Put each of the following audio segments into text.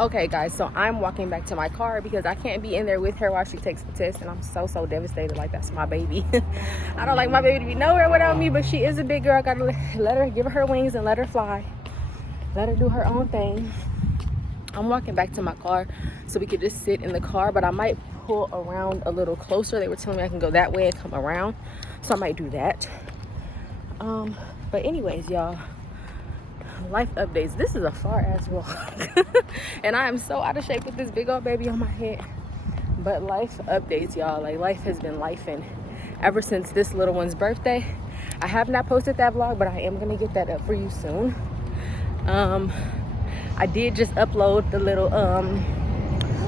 Okay guys, so I'm walking back to my car because I can't be in there with her while she takes the test, and I'm so devastated. Like, that's my baby. I don't like my baby to be nowhere without me, but she is a big girl. I gotta let her, give her wings and let her fly, let her do her own thing. I'm walking back to my car so we could just sit in the car, but I might pull around a little closer. They were telling me I can go that way and come around, so I might do that. But anyways, y'all, life updates. This is a far ass walk and I am so out of shape with this big old baby on my head. But life updates, y'all. Like, life has been lifing ever since this little one's birthday. I have not posted that vlog, but I am gonna get that up for you soon. I did just upload the little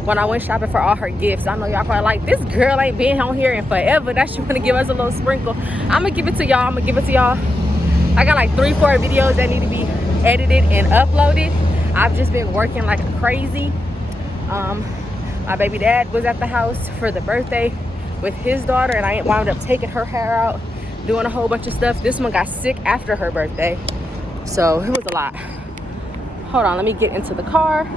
when I went shopping for all her gifts. I know y'all probably like, this girl ain't been on here in forever, that she want to give us a little sprinkle. I'm gonna give it to y'all. I got like 3-4 videos that need to be edited and uploaded. I've just been working like crazy. My baby dad was at the house for the birthday with his daughter, and I wound up taking her hair out, doing a whole bunch of stuff. This one got sick after her birthday, so it was a lot. Hold on, let me get into the car.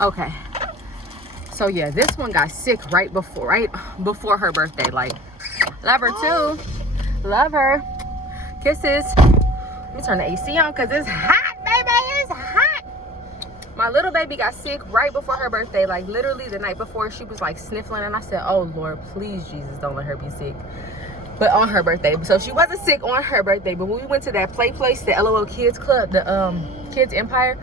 Okay, so yeah, this one got sick right before her birthday. Like, love her too, love her, kisses. Let me turn the AC on because it's hot, baby, it's hot. My little baby got sick right before her birthday, like literally the night before. She was like sniffling, and I said, oh Lord, please Jesus, don't let her be sick. But on her birthday, so she wasn't sick on her birthday, but when we went to that play place, the LOL Kids Club, the Kids Empire,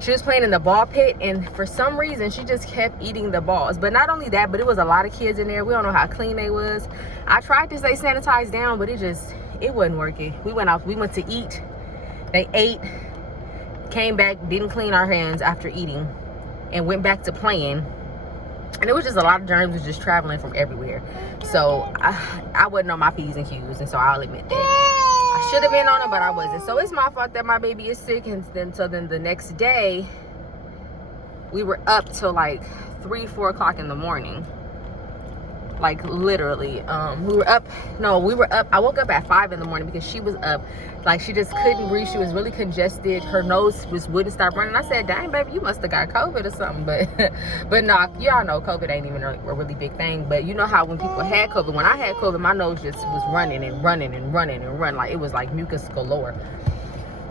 she was playing in the ball pit, and for some reason she just kept eating the balls. But not only that, but it was a lot of kids in there. We don't know how clean they was. I tried to stay sanitized down, but it wasn't working. We went to eat, they ate, came back, didn't clean our hands after eating, and went back to playing. And it was just a lot of germs just traveling from everywhere. So I wasn't on my P's and Q's, and so I'll admit that. I should have been on it, but I wasn't. So it's my fault that my baby is sick. And then the next day, we were up till like 3-4 o'clock in the morning. Like, literally, we were up. I woke up at 5 in the morning because she was up. Like, she just couldn't breathe. She was really congested. Her nose wouldn't stop running. I said, dang, baby, you must have got COVID or something. But no, y'all know COVID ain't even a really big thing. But you know how when people had COVID, when I had COVID, my nose just was running and running and running and running. Like, it was like mucus galore.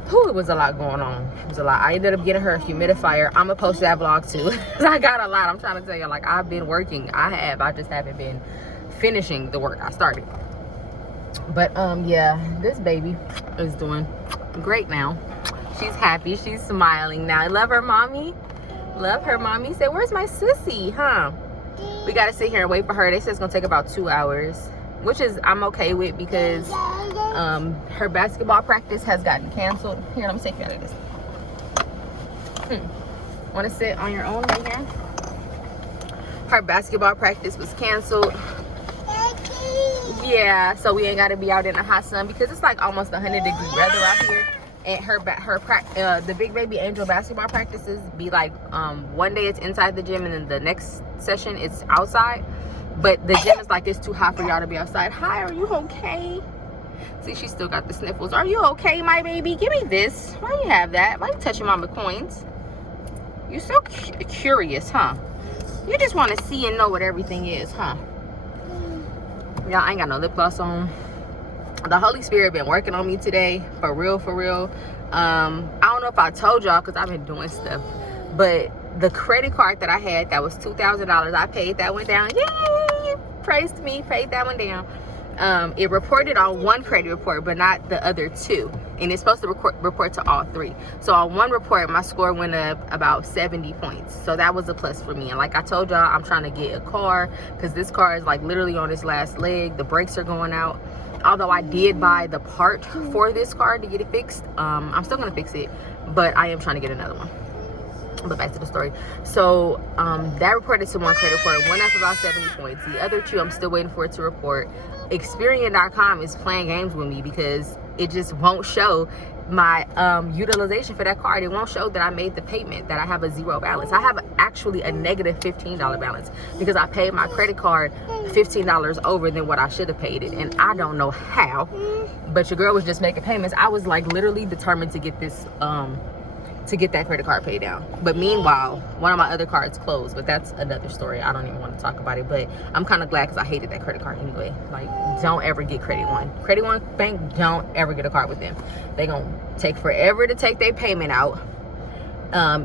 Whew, it was a lot going on. It was a lot. I ended up getting her a humidifier. I'm gonna post that vlog too. I got a lot. I'm trying to tell you, like, I've been working. I just haven't been finishing the work I started. But yeah, this baby is doing great now. She's happy. She's smiling now. I love her, mommy. Love her, mommy. Say, where's my sissy, huh? We gotta sit here and wait for her. They said it's gonna take about 2 hours, which is I'm okay with because her basketball practice has gotten canceled. Here, let me take you out of this. Want to sit on your own right here? Her basketball practice was canceled. Yeah, so we ain't got to be out in the hot sun because it's like almost 100-degree weather out here. And the big baby angel basketball practices be like one day it's inside the gym, and then the next session it's outside. But the gym is like, it's too hot for y'all to be outside. Hi, are you okay? See, she still got the sniffles. Are you okay, my baby? Give me this. Why you have that? Why you touching mama coins? You're so curious, huh? You just want to see and know what everything is, huh? Y'all, I ain't got no lip gloss on. The Holy Spirit been working on me today, for real, for real. I don't know if I told y'all because I've been doing stuff, but the credit card that I had that was $2,000, I paid that one down. Yay! Praise to me, paid that one down. It reported on one credit report, but not the other two. And it's supposed to report to all three. So on one report, my score went up about 70 points. So that was a plus for me. And like I told y'all, I'm trying to get a car because this car is like literally on its last leg. The brakes are going out. Although I did buy the part for this car to get it fixed, I'm still gonna fix it, but I am trying to get another one. But back to the story. So that reported to one credit report, went up about 70 points. The other two, I'm still waiting for it to report. Experian.com is playing games with me because it just won't show my utilization for that card. It won't show that I made the payment, that I have a zero balance. I have actually a negative $15 balance because I paid my credit card $15 over than what I should have paid it, and I don't know how, but your girl was just making payments. I was like literally determined to get this to get that credit card paid down. But meanwhile, one of my other cards closed, but that's another story. I don't even want to talk about it, but I'm kind of glad because I hated that credit card anyway. Like, don't ever get Credit One Bank. Don't ever get a card with them. They gonna take forever to take their payment out.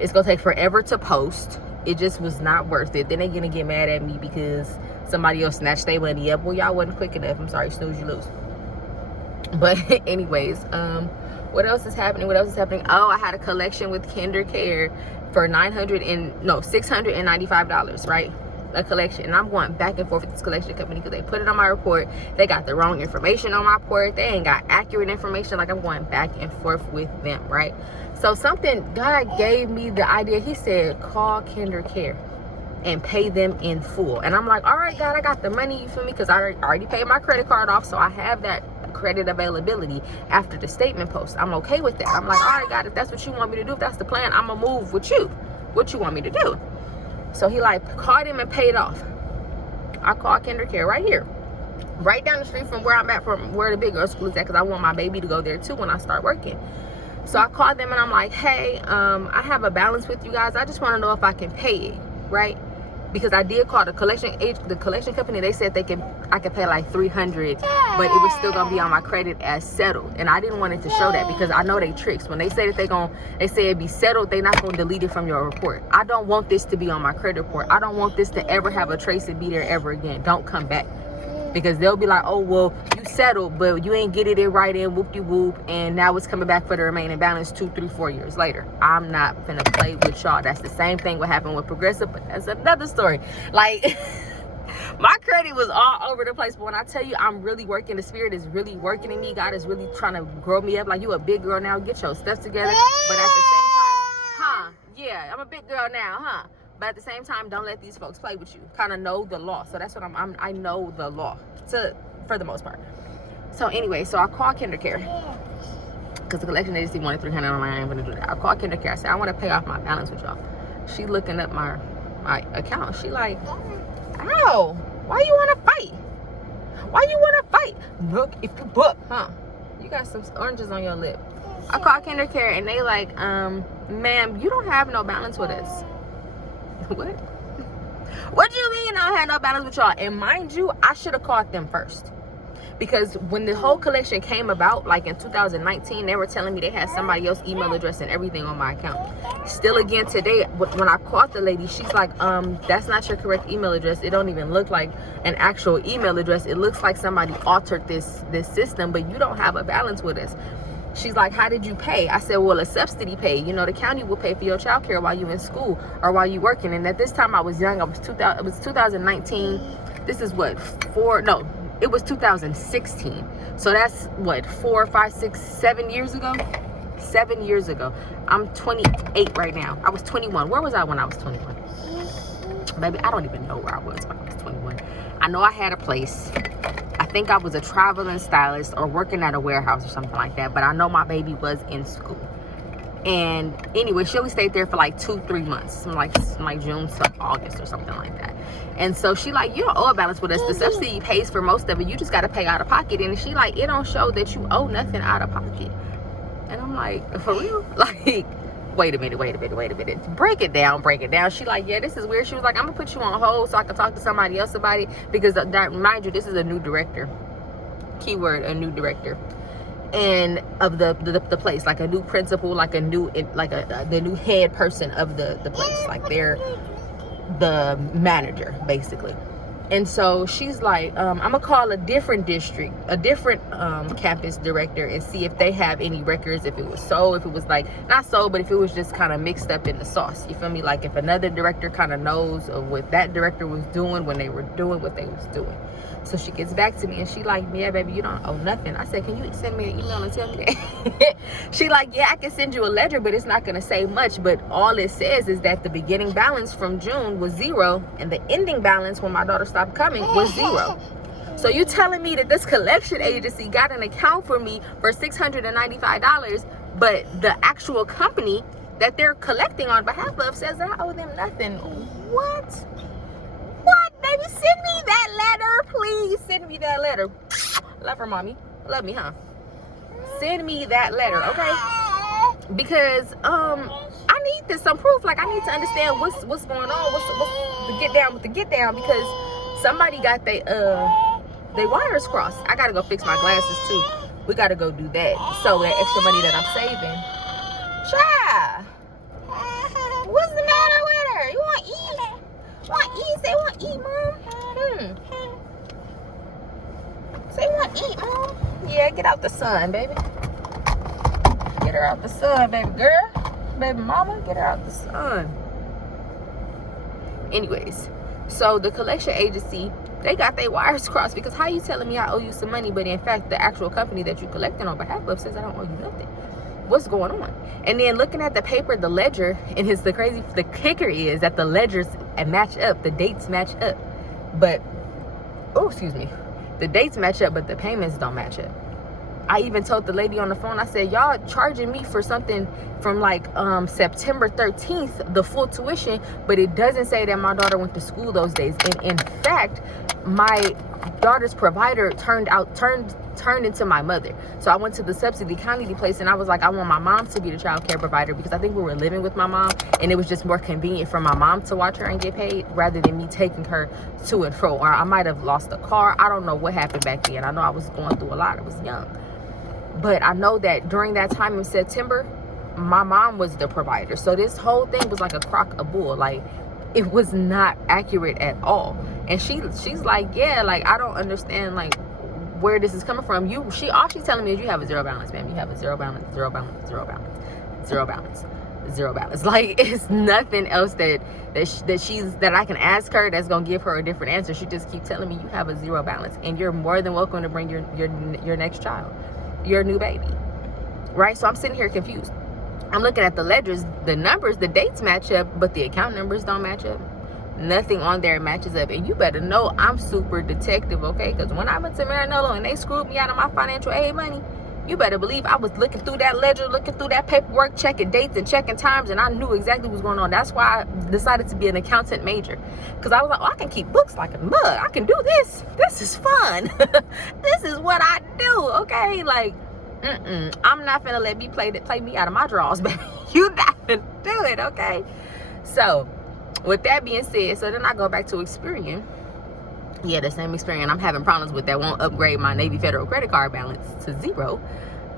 It's gonna take forever to post. It just was not worth it. Then they gonna get mad at me because somebody else snatched their money up. Well, y'all wasn't quick enough. I'm sorry, snooze, you lose. But anyways, what else is happening? Oh, I had a collection with KayKay for $695, right? A collection, and I'm going back and forth with this collection company because they put it on my report. They got the wrong information on my report. They ain't got accurate information. Like, I'm going back and forth with them, right? So God gave me the idea. He said, call KayKay and pay them in full. And I'm like, all right, God, I got the money, you feel me? Because I already paid my credit card off, so I have that credit availability after the statement post. I'm okay with that. I'm like, all right, God, if that's what you want me to do, if that's the plan, I'm gonna move with you. What you want me to do? So he like called him and paid off. I called KayKay right here, right down the street from where I'm at, from where the big girl school is at, because I want my baby to go there too when I start working. So I called them and I'm like, hey, I have a balance with you guys. I just want to know if I can pay it, right? Because I did call the collection company. They said I could pay like $300, but it was still gonna be on my credit as settled, and I didn't want it to show that because I know they tricks. When they say that they say it'd be settled, they not gonna delete it from your report. I don't want this to be on my credit report. I don't want this to ever have a trace and be there ever again. Don't come back, because they'll be like, oh well, you settled, but you ain't get it in right in, whoop-de-whoop, and now it's coming back for the remaining balance 2, 3, 4 years later. I'm not gonna play with y'all. That's the same thing what happened with Progressive, but that's another story. Like, my credit was all over the place, but when I tell you I'm really working, the Spirit is really working in me. God is really trying to grow me up. Like, you a big girl now, get your stuff together. But at the same time, yeah, I'm a big girl now, but at the same time, don't let these folks play with you. Kind of know the law. So that's what I know the law for the most part. So anyway, so I called KayKay because the collection agency wanted $300. I'm like, I ain't gonna do that. I called KayKay. I said, I want to pay off my balance with y'all. She looking up my account. She like, ow, why you want to fight? Look, if you book, you got some oranges on your lip. I called KayKay and they like, ma'am, you don't have no balance with us. What do you mean I don't have no balance with y'all? And mind you, I should have called them first, because when the whole collection came about, like in 2019, they were telling me they had somebody else's email address and everything on my account. Still again today, when I called the lady, she's like, that's not your correct email address. It don't even look like an actual email address. It looks like somebody altered this system, but you don't have a balance with us. She's like, how did you pay? I said, well, a subsidy pay. You know, the county will pay for your child care while you're in school or while you're working. And at this time I was young. It was 2019. This is what, it was 2016. So that's what, 4, 5, 6, 7 years ago? 7 years ago. I'm 28 right now. I was 21. Where was I when I was 21? Baby, I don't even know where I was when I was 21. I know I had a place. I think I was a traveling stylist or working at a warehouse or something like that. But I know my baby was in school. And anyway, she only stayed there for like 2-3 months, like June to August or something like that. And so she like, you don't owe a balance with us. The subsidy pays for most of it. You just got to pay out of pocket. And she like, it don't show that you owe nothing out of pocket. And I'm like, for real? Like, wait a minute. Break it down. She like, yeah, this is weird. She was like, I'm gonna put you on hold so I can talk to somebody else about it, because mind you, this is a new director. Keyword, a new director. And of the place, like a new principal, like a new, the new head person of the place, like they're the manager basically. And so she's like, I'm gonna call a different district, a different campus director, and see if they have any records, if it was sold, if it was like not sold, but if it was just kind of mixed up in the sauce, you feel me? Like if another director kind of knows of what that director was doing when they were doing what they was doing. So she gets back to me and she like, yeah, baby, you don't owe nothing. I said, can you send me an email and tell me that? She like, yeah, I can send you a ledger, but it's not going to say much. But all it says is that the beginning balance from June was 0 and the ending balance when my daughter stopped coming was 0. So you telling me that this collection agency got an account for me for $695, but the actual company that they're collecting on behalf of says that I owe them nothing. What? Baby, send me that letter, please. Send me that letter. Love her, mommy. Love me, huh? Send me that letter, okay? Because I need some proof. Like, I need to understand what's going on. What's the get down because somebody got they wires crossed. I gotta go fix my glasses too. We gotta go do that. So that extra money that I'm saving. Child, what's the matter with her? You want to eat? Say want to eat, mom. Say want to eat, mom. Yeah, get out the sun, baby. Get her out the sun, baby girl. Baby mama, get her out the sun. Anyways, so the collection agency, they got their wires crossed because how you telling me I owe you some money, but in fact the actual company that you collecting on behalf of says I don't owe you nothing. What's going on? And then looking at the paper, the ledger, and the kicker is that the ledgers match up, the dates match up, but the dates match up, but the payments don't match up. I even told the lady on the phone, I said, y'all charging me for something from like September 13th, the full tuition, but it doesn't say that my daughter went to school those days. And in fact, my daughter's provider turned into my mother. So I went to the subsidy county place and I was like, I want my mom to be the child care provider because I think we were living with my mom and it was just more convenient for my mom to watch her and get paid rather than me taking her to and fro. Or I might have lost a car. I don't know what happened back then. I know I was going through a lot. I was young. But I know that during that time in September, my mom was the provider. So this whole thing was like a crock of bull. Like, it was not accurate at all. And she's like, yeah, like, I don't understand, like, where this is coming from. All she's telling me is you have a zero balance, ma'am. You have a zero balance, zero balance, zero balance, zero balance, zero balance. Like, it's nothing else that I can ask her that's gonna give her a different answer. She just keeps telling me you have a zero balance, and you're more than welcome to bring your next child, your new baby, right? So I'm sitting here confused. I'm looking at the ledgers, the numbers, the dates match up, but the account numbers don't match up. Nothing on there matches up. And you better know I'm super detective, okay? Because when I went to Maranello and they screwed me out of my financial aid money, you better believe I was looking through that ledger, looking through that paperwork, checking dates and checking times, and I knew exactly what was going on. That's why I decided to be an accountant major. Because I was like, oh, I can keep books like a mug. I can do this. This is fun. This is what I do, okay? Like, I'm not finna let me play me out of my drawers, baby. You not finna do it, okay? So, with that being said, so then I go back to Experian. Yeah, the same Experian I'm having problems with that won't upgrade my Navy Federal credit card balance to zero.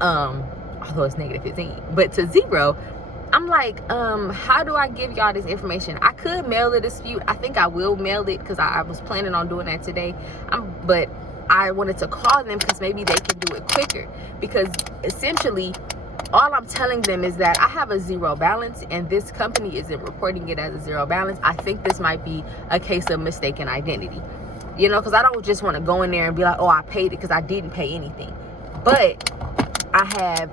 Although it's negative 15, but to zero. I'm like, how do I give y'all this information? I could mail a dispute. I think I will mail it because I was planning on doing that today. But I wanted to call them because maybe they can do it quicker. Because essentially, all I'm telling them is that I have a zero balance and this company isn't reporting it as a zero balance. I think this might be a case of mistaken identity. You know, because I don't just want to go in there and be like, oh, I paid it, because I didn't pay anything. But I have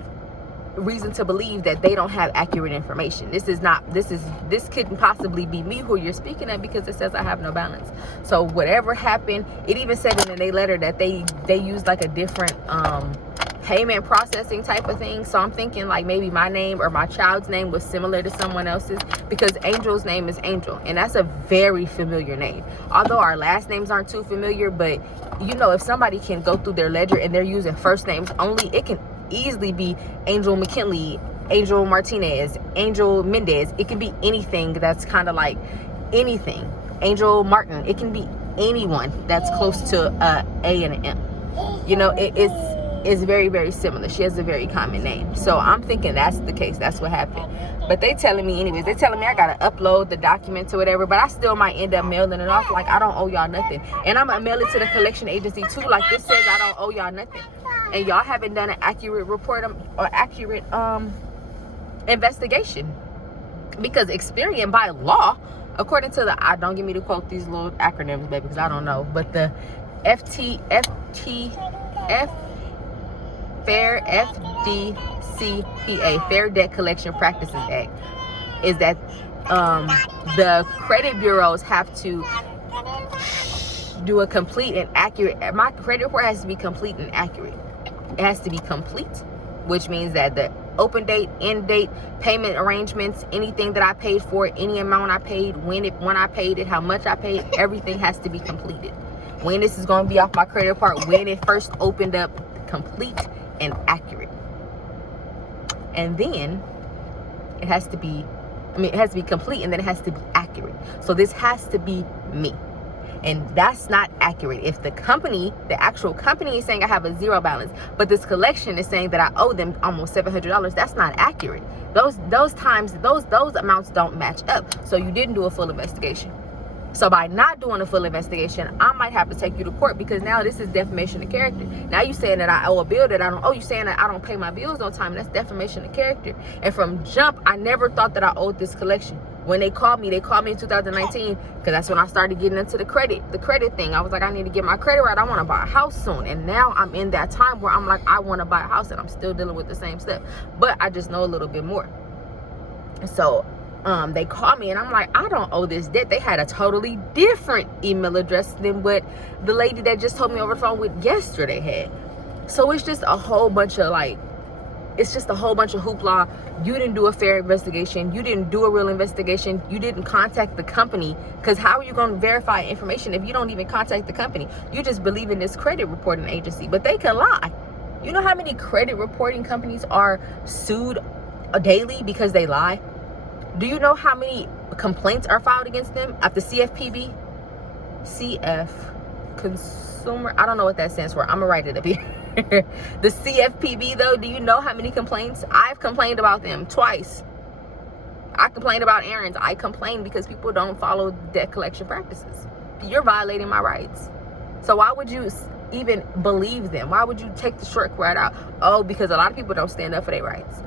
reason to believe that they don't have accurate information. This couldn't possibly be me who you're speaking of, because it says I have no balance. So whatever happened, it even said in their letter that they used like a different payment processing type of thing. So I'm thinking like maybe my name or my child's name was similar to someone else's, because Angel's name is Angel, and that's a very familiar name. Although our last names aren't too familiar, but you know, if somebody can go through their ledger and they're using first names only, it can easily be Angel McKinley, Angel Martinez, Angel Mendez. It can be anything that's kind of like anything. Angel Martin. It can be anyone that's close to A and an M. You know, it's very, very similar. She has a very common name. So I'm thinking that's the case. That's what happened. But they telling me anyways. They telling me I gotta upload the documents or whatever. But I still might end up mailing it off. Like, I don't owe y'all nothing. And I'm gonna mail it to the collection agency too. Like, this says I don't owe y'all nothing. And y'all haven't done an accurate report or accurate investigation. Because Experian, by law, according to the, don't get me to quote these little acronyms, baby, because I don't know. But the Fair FDCPA, Fair Debt Collection Practices Act, is that the credit bureaus have to do a complete and accurate. My credit report has to be complete and accurate. It has to be complete which means that the open date, end date, payment arrangements, anything that I paid for, any amount I paid, when I paid it, how much I paid, everything has to be completed. When this is going to be off my credit report, when it first opened up, complete and accurate. And then it has to be, it has to be complete, and then it has to be accurate. So this has to be me. And that's not accurate. If the company, the actual company is saying I have a zero balance, but this collection is saying that I owe them almost $700, that's not accurate. Those amounts don't match up. So you didn't do a full investigation. So by not doing a full investigation, I might have to take you to court, because now this is defamation of character. Now you saying that I owe a bill that I don't owe. You saying that I don't pay my bills on time. That's defamation of character. And from jump, I never thought that I owed this collection. When they called me in 2019, because that's when I started getting into the credit thing. I was like, I need to get my credit right. I want to buy a house soon. And now I'm in that time where I'm like, I want to buy a house, and I'm still dealing with the same stuff, but I just know a little bit more. So they called me, and I'm like, I don't owe this debt. They had a totally different email address than what the lady that just told me over the phone with yesterday had. So it's just a whole bunch of hoopla. You didn't do a fair investigation. You didn't do a real investigation. You didn't contact the company, because how are you going to verify information if you don't even contact the company? You just believe in this credit reporting agency, but they can lie. You know how many credit reporting companies are sued daily because they lie? Do you know how many complaints are filed against them at the CFPB? Consumer, I don't know what that stands for. I'm gonna write it up here. The CFPB, though, do you know how many complaints? I've complained about them twice. I complained about errands. I complained because people don't follow debt collection practices. You're violating my rights. So why would you even believe them? Why would you take the shortcut out? Oh, because a lot of people don't stand up for their rights.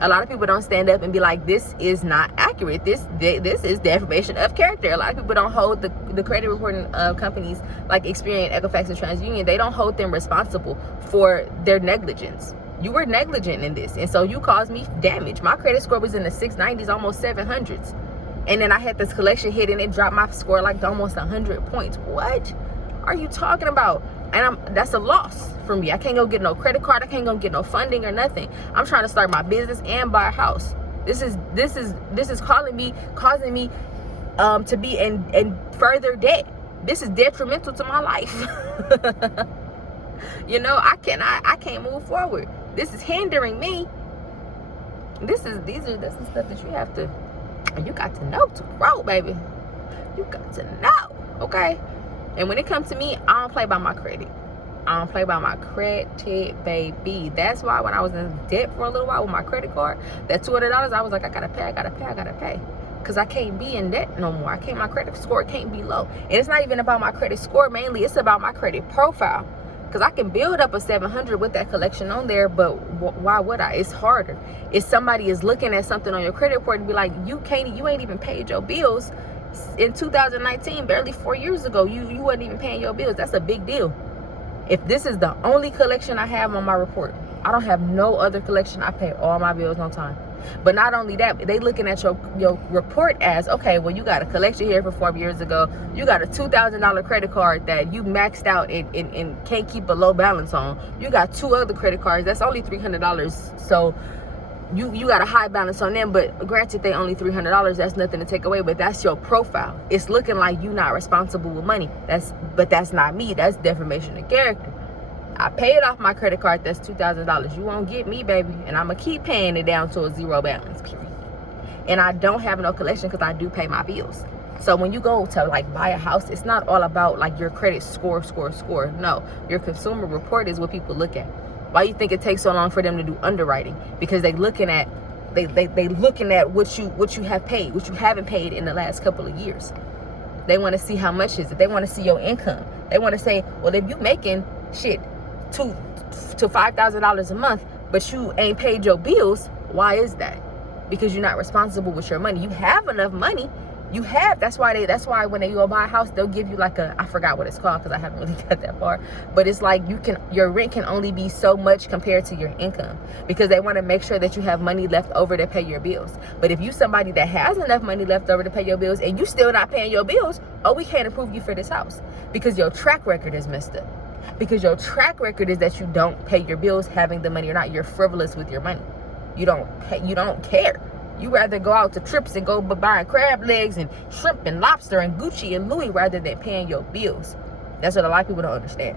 A lot of people don't stand up and be like, this is not accurate. This is defamation of character. A lot of people don't hold the credit reporting companies like Experian, Equifax, and TransUnion. They don't hold them responsible for their negligence. You were negligent in this, and so you caused me damage. My credit score was in the 690s, almost 700s. And then I had this collection hit, and it dropped my score like almost 100 points. What are you talking about? And that's a loss for me. I can't go get no credit card. I can't go get no funding or nothing. I'm trying to start my business and buy a house. This is causing me to be in further debt. This is detrimental to my life. You know, I can't move forward. This is hindering me. This is stuff that you got to know to grow, baby. You got to know, okay? And when it comes to me, I don't play by my credit. I don't play by my credit, baby. That's why when I was in debt for a little while with my credit card, that $200, I was like, I gotta pay. Because I can't be in debt no more. My credit score can't be low. And it's not even about my credit score mainly. It's about my credit profile. Because I can build up a 700 with that collection on there, but why would I? It's harder. If somebody is looking at something on your credit report and be like, you ain't even paid your bills. In 2019, barely 4 years ago, you wasn't even paying your bills. That's a big deal. If this is the only collection I have on my report, I don't have no other collection. I pay all my bills on time. But not only that, they looking at your report as, okay, well, you got a collection here for 4 years ago. You got a $2,000 credit card that you maxed out and can't keep a low balance on. You got 2 other credit cards. That's only $300. So you got a high balance on them, but granted they only $300. That's nothing to take away, but that's your profile. It's looking like you not responsible with money. But that's not me. That's defamation of character. I paid off my credit card. That's $2,000. You won't get me, baby, and I'm gonna keep paying it down to a zero balance, period. And I don't have no collection because I do pay my bills. So when you go to like buy a house, it's not all about like your credit score. No, your consumer report is what people look at. Why you think it takes so long for them to do underwriting? Because they looking at what you have paid, what you haven't paid in the last couple of years. They want to see how much is it. They want to see your income. They want to say, well, if you making shit $2,000 to $5,000 a month, but you ain't paid your bills, why is that? Because you're not responsible with your money. You have enough money. You have. That's why when they go buy a house, they'll give you like I forgot what it's called because I haven't really got that far. But it's like your rent can only be so much compared to your income, because they want to make sure that you have money left over to pay your bills. But if you somebody that has enough money left over to pay your bills and you still not paying your bills, oh, we can't approve you for this house because your track record is messed up. Because your track record is that you don't pay your bills having the money or not. You're frivolous with your money. You don't care. You rather go out to trips and go buying crab legs and shrimp and lobster and Gucci and Louis rather than paying your bills. That's what a lot of people don't understand.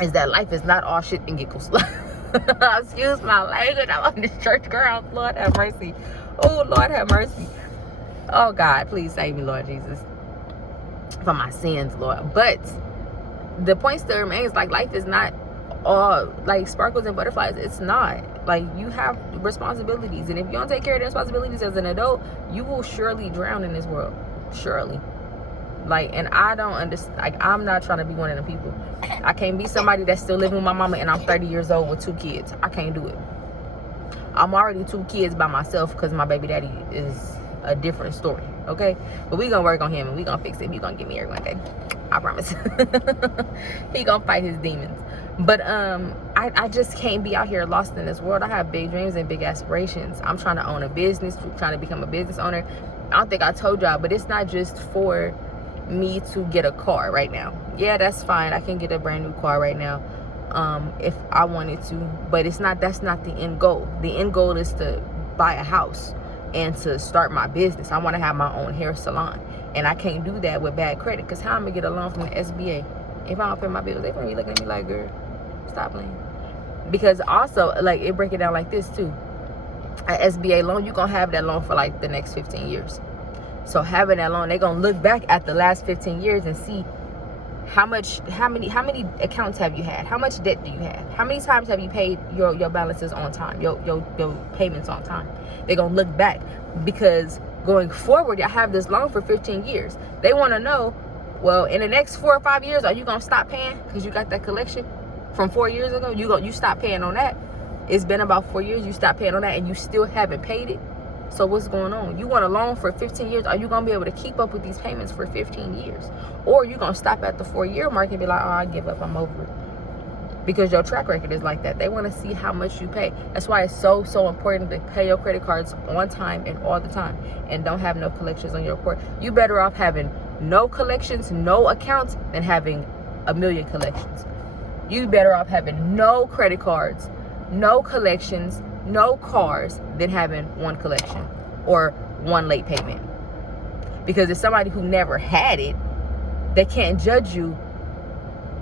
Is that life is not all shit and giggles. Excuse my language. I'm on this church ground. Lord have mercy. Oh, Lord have mercy. Oh, God, please save me, Lord Jesus, from my sins, Lord. But the point still remains, like, life is not all like sparkles and butterflies. It's not. Like, you have responsibilities, and if you don't take care of the responsibilities as an adult, you will surely drown in this world. Surely. Like, and I don't understand. Like, I'm not trying to be one of them people. I can't be somebody that's still living with my mama and I'm 30 years old with 2 kids. I can't do it. I'm already 2 kids by myself because my baby daddy is a different story, okay? But we gonna work on him and we gonna fix it. We gonna get married one day. I promise. He gonna fight his demons. But I just can't be out here lost in this world. I have big dreams and big aspirations. I'm trying to own a business, trying to become a business owner. I don't think I told y'all, but it's not just for me to get a car right now. Yeah, that's fine. I can get a brand new car right now if I wanted to, but that's not the end goal. The end goal is to buy a house and to start my business. I want to have my own hair salon, and I can't do that with bad credit, because how I'm gonna get a loan from the SBA if I don't pay my bills? They're gonna be looking at me like, girl, stop playing. Because also, like, it break it down like this too. An SBA loan, you're gonna have that loan for like the next 15 years. So having that loan, they're gonna look back at the last 15 years and see how many accounts have you had? How much debt do you have? How many times have you paid your balances on time, your payments on time? They're gonna look back, because going forward, I have this loan for 15 years. They wanna know, well, in the next 4 or 5 years, are you gonna stop paying because you got that collection from 4 years ago? You stop paying on that. It's been about 4 years, you stopped paying on that and you still haven't paid it. So what's going on? You want a loan for 15 years. Are you going to be able to keep up with these payments for 15 years? Or are you going to stop at the 4-year mark and be like, oh, I give up, I'm over it? Because your track record is like that. They want to see how much you pay. That's why it's so important to pay your credit cards on time and all the time. And don't have no collections on your report. You better off having no collections, no accounts, than having a million collections. You better off having no credit cards, no collections, no cars, than having 1 collection or 1 late payment. Because it's somebody who never had it, they can't judge you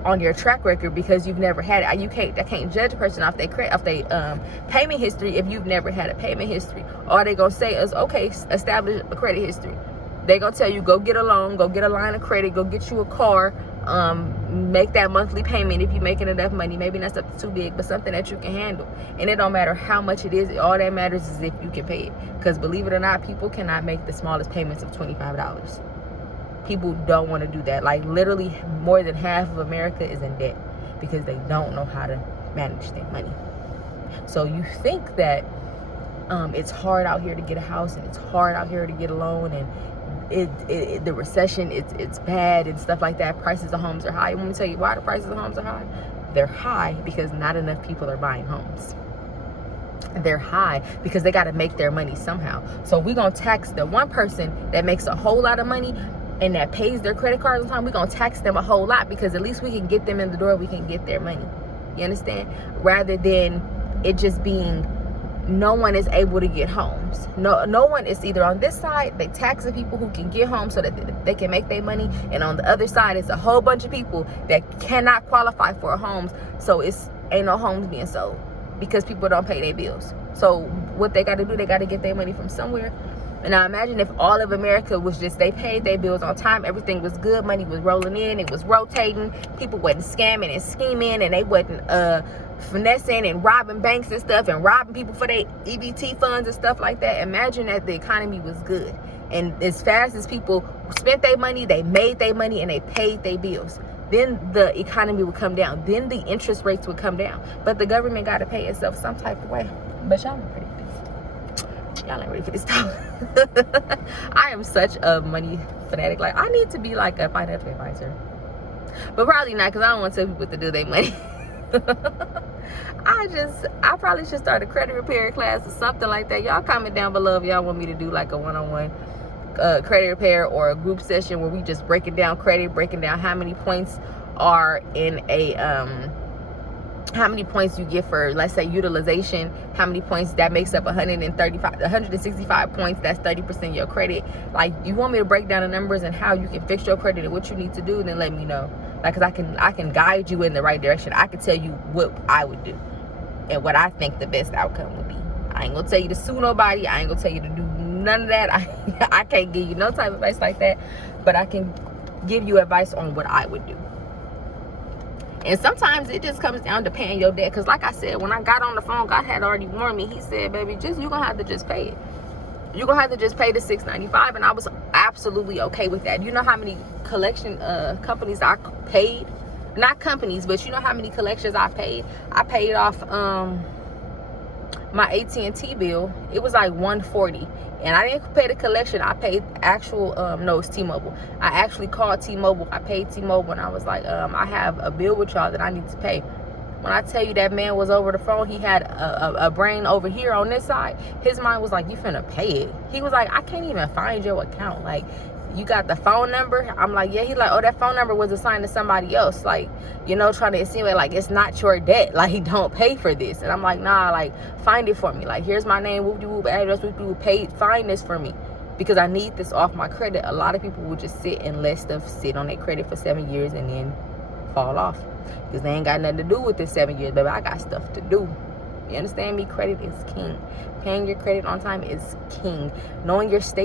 on your track record because you've never had it. I can't judge a person off their payment history if you've never had a payment history. All they gonna say is, okay, establish a credit history. They gonna tell you, go get a loan, go get a line of credit, go get you a car, make that monthly payment if you're making enough money. Maybe not something too big, but something that you can handle. And it don't matter how much it is. All that matters is if you can pay it. Because believe it or not, people cannot make the smallest payments of $25. People don't want to do that. Like, literally more than half of America is in debt because they don't know how to manage their money. So you think that it's hard out here to get a house, and it's hard out here to get a loan, and the recession, it's bad and stuff like that. Prices of homes are high. Let me tell you why the prices of homes are high. They're high because not enough people are buying homes. They're high because they got to make their money somehow. So we're going to tax the one person that makes a whole lot of money and that pays their credit cards on time. We're going to tax them a whole lot because at least we can get them in the door. We can get their money. You understand? Rather than it just being no one is able to get homes. No one is either on this side, they tax the people who can get homes so that they can make their money, and on the other side, it's a whole bunch of people that cannot qualify for homes, so ain't no homes being sold because people don't pay their bills. So what they got to do, they got to get their money from somewhere. And now imagine if all of America was just, they paid their bills on time, everything was good, money was rolling in, it was rotating, people wasn't scamming and scheming, and they wasn't finessing and robbing banks and stuff and robbing people for their EBT funds and stuff like that. Imagine that the economy was good, and as fast as people spent their money, they made their money and they paid their bills, then the economy would come down, then the interest rates would come down. But the government got to pay itself some type of way. But y'all ain't ready for this. Y'all ain't ready for this stuff. I am such a money fanatic. Like, I need to be like a financial advisor, but probably not, because I don't want to tell people what to do with their money. I probably should start a credit repair class or something like that. Y'all comment down below if y'all want me to do like a one-on-one credit repair or a group session where we just breaking down credit, breaking down how many points are in a how many points you get for, let's say, utilization, how many points that makes up 165 points, that's 30% of your credit. Like, you want me to break down the numbers and how you can fix your credit and what you need to do, then let me know. Like, because I can guide you in the right direction. I can tell you what I would do and what I think the best outcome would be. I ain't gonna tell you to sue nobody. I ain't gonna tell you to do none of that. I can't give you no type of advice like that, but I can give you advice on what I would do. And sometimes it just comes down to paying your debt. Because like I said, when I got on the phone, God had already warned me. He said, baby, you're going to have to just pay it. You're going to have to just pay the $695. And I was absolutely okay with that. You know how many collection companies I paid? Not companies, but you know how many collections I paid? I paid off my AT&T bill. It was like $140. And I didn't pay the collection. I paid actual, no, it's T-Mobile. I actually called T-Mobile. I paid T-Mobile, and I was like, I have a bill with y'all that I need to pay. When I tell you that man was over the phone, he had a brain over here on this side. His mind was like, you finna pay it. He was like, I can't even find your account. Like, you got the phone number? I'm like, yeah. He like, oh, that phone number was assigned to somebody else. Like, you know, trying to insinuate like it's not your debt. Like, don't pay for this. And I'm like, nah, like, find it for me. Like, here's my name, whoop-de-whoop, address, whoop-de-whoop, pay, find this for me. Because I need this off my credit. A lot of people will just sit and let stuff sit on their credit for 7 years and then fall off. Because they ain't got nothing to do with this 7 years, baby. I got stuff to do. You understand me? Credit is king. Paying your credit on time is king. Knowing your state